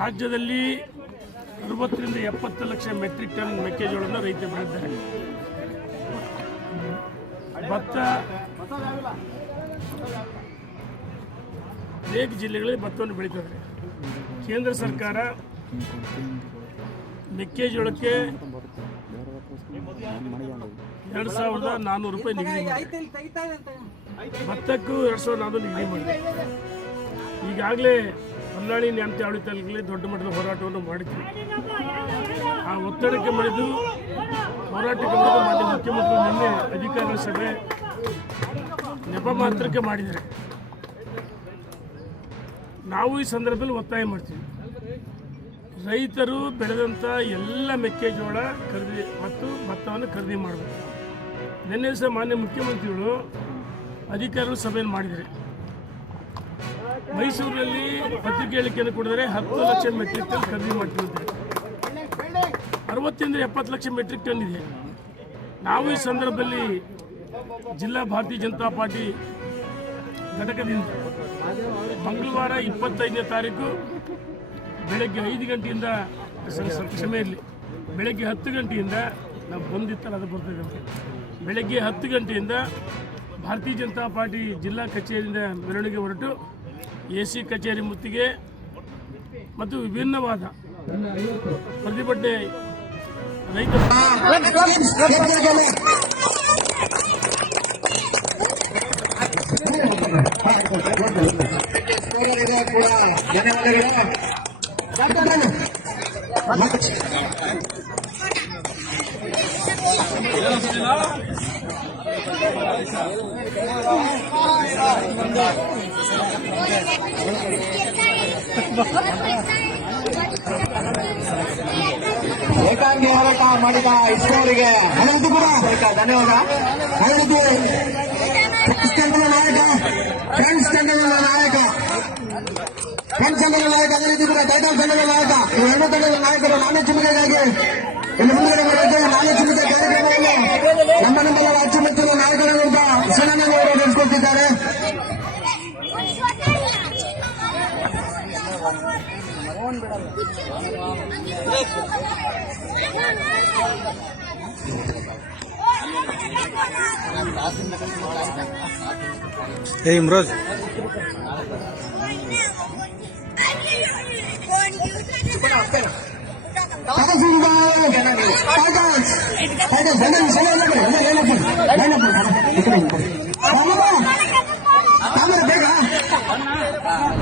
ರಾಜ್ಯದಲ್ಲಿ 60 ರಿಂದ 70 lakh metric ton ಮೆಕ್ಕೆಜೋಳವನ್ನು ರೈತರು ಬೆಳೆದಿದ್ದಾರೆ. ಭತ್ತ ಅನೇಕ ಜಿಲ್ಲೆಗಳಲ್ಲಿ ಭತ್ತವನ್ನು ಬೆಳೀತಾರೆ. ಕೇಂದ್ರ ಸರ್ಕಾರ ಮೆಕ್ಕೆಜೋಳಕ್ಕೆ 2,400 ರೂಪಾಯಿ ನಿಗದಿ ಮಾಡಿದೆ. ಭತ್ತಕ್ಕೂ 2,400 ನಿಗದಿ ಮಾಡಿದೆ. ಈಗಾಗಲೇ ಹೊನ್ನಾಳಿ ನ್ಯಾಮತಿ ತಾಲೂಕಿನಲ್ಲಿ ದೊಡ್ಡ ಮಟ್ಟದ ಹೋರಾಟವನ್ನು ಮಾಡಿದ್ರು. ಆ ಒತ್ತಡಕ್ಕೆ ಮಣಿದು ಹೋರಾಟಕ್ಕೆ ಮಣಿದು ಮಾನ್ಯ ಮುಖ್ಯಮಂತ್ರಿಗಳು ನಿನ್ನೆ ಅಧಿಕಾರಿಗಳ ಸಭೆ ನೆಪ ಮಾತ್ರಕ್ಕೆ ಮಾಡಿದ್ದಾರೆ. ನಾವು ಈ ಸಂದರ್ಭದಲ್ಲಿ ಒತ್ತಾಯ ಮಾಡ್ತೀವಿ, ರೈತರು ಬೆಳೆದಂಥ ಎಲ್ಲ ಮೆಕ್ಕೆಜೋಳ ಖರೀದಿ ಮತ್ತು ಭತ್ತವನ್ನು ಖರೀದಿ ಮಾಡಬೇಕು. ನಿನ್ನೆ ಸಹ ಮಾನ್ಯ ಮುಖ್ಯಮಂತ್ರಿಗಳು ಅಧಿಕಾರಿಗಳು ಸಭೆಯನ್ನು ಮಾಡಿದ್ದಾರೆ. ಮೈಸೂರಿನಲ್ಲಿ ಪತ್ರಿಕೆ ಹೇಳಿಕೆಯನ್ನು ಕೊಡಿದರೆ 10 ಲಕ್ಷ ಮೆಟ್ರಿಕ್ ಟನ್ ಖರೀದಿ ಮಾಡ್ತಿದ್ದಾರೆ. 60 ರಿಂದ 70 ಲಕ್ಷ ಮೆಟ್ರಿಕ್ ಟನ್ ಇದೆ. ನಾವು ಈ ಸಂದರ್ಭದಲ್ಲಿ ಜಿಲ್ಲಾ ಭಾರತೀಯ ಜನತಾ ಪಾರ್ಟಿ ಘಟಕದಿಂದ ಮಂಗಳವಾರ 25ನೇ ತಾರೀಕು ಬೆಳಗ್ಗೆ 5 ಗಂಟೆಯಿಂದ ಕ್ಷಮೆ ಇರಲಿ, ಬೆಳಗ್ಗೆ 10 ಗಂಟೆಯಿಂದ ನಾವು ಬಂದಿತ್ತಲ್ಲ ಅದು ಬರ್ತಿದ್ದೆ. ಬೆಳಗ್ಗೆ 10 ಗಂಟೆಯಿಂದ ಭಾರತೀಯ ಜನತಾ ಪಾರ್ಟಿ ಜಿಲ್ಲಾ ಕಚೇರಿಯಿಂದ ಮೆರವಣಿಗೆ ಹೊರಟು AC ಕಚೇರಿ ಮುತ್ತಿಗೆ ಮತ್ತು ವಿಭಿನ್ನವಾದ ಪ್ರತಿಭಟನೆ ರೈತರು ಏಕಾಂಗಿ ಹೋರಾಟ ಮಾಡಿದ ಇಸ್ರೋರಿಗೆ ಹಣದ್ದು ಕೂಡ ಧನ್ಯವಾದ. ಹಣದ್ದು ತಂಡದ ನಾಯಕ, ಫ್ರೆಂಡ್ಸ್ ತಂಡದ ನಾಯಕ, ಫ್ರೆಂಡ್ಸ್ ತಂಡದ ನಾಯಕ, ಅದೇ ರೀತಿ ಕೂಡ ಟೈಟಲ್ ತಂಡದ ನಾಯಕ, ಈ 2 ತಂಡದ ನಾಯಕರು ನಾಣ್ಯ ಚಿಮ್ಮನೆಗಾಗಿ ಇಲ್ಲಿ ಮುಂದುವರೆ ಬರಲಿದೆ. ನಾಣ್ಯ ಚಿಮ್ಮದ ಕಾರ್ಯಕ್ರಮವನ್ನು ನಮ್ಮ ಅಚ್ಚುಮೆಚ್ಚಿನ ನಾಯಕರಾದಂತ ಸಣ್ಣನವರು ನಡೆಸಿಕೊಟ್ಟಿದ್ದಾರೆ. Hey Imroz. Thank you.